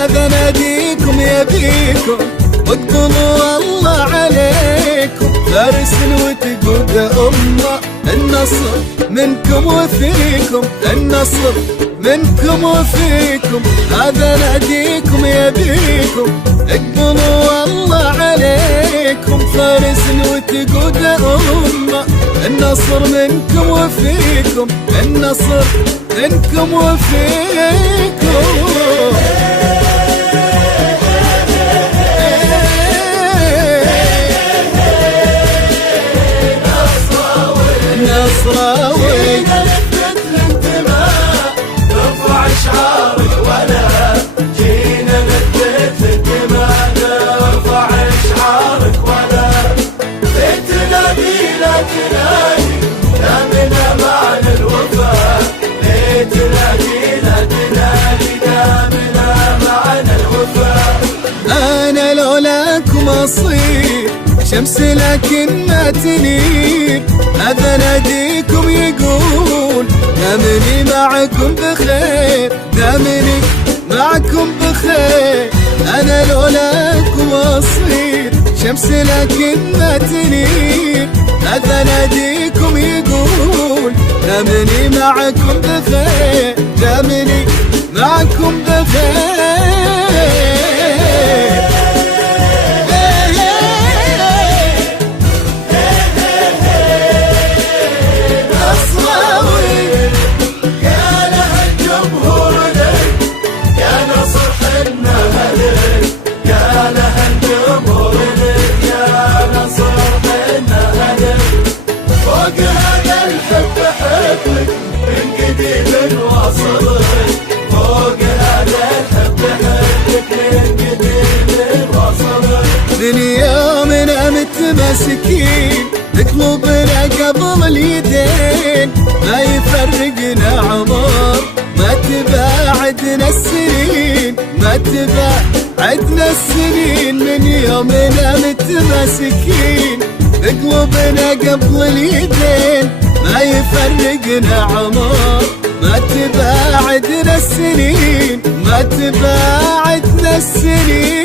هذا ناديكم يبيكم وتقولوا الله عليكم، فارس وتقود أمة النصر منكم وفيكم، النصر منكم وفيكم. هذا ناديكم يبيكم اقبلوا الله عليكم، فارس وتقود أمة النصر منكم وفيكم، النصر منكم وفيكم. نصراوي نثبت الانتماء نرفع شعارك ولا جينا نثبت الانتماء نرفع شعارك ولا تنادي لا تنادي دامنا معنا الوفاء، تنادي لا تنادي دامنا معنا الوفاء. أنا لولاكم أصير شمس لكن ما تنير، هذا ناديكم يقول دامني معكم بخير، دامني معكم بخير. أنا لولاكم أصير شمس لكن ما تنير، هذا ناديكم يقول دامني معكم بخير، دامني معكم بخير. من يومنا متمسكين قلوبنا قبل اليدين، ما يفرقنا عمر ما تباعدنا السنين، ما تباعدنا السنين. من يومنا متمسكين قلوبنا قبل اليدين، ما يفرقنا عمر ما تباعدنا السنين، ما تباعدنا السنين.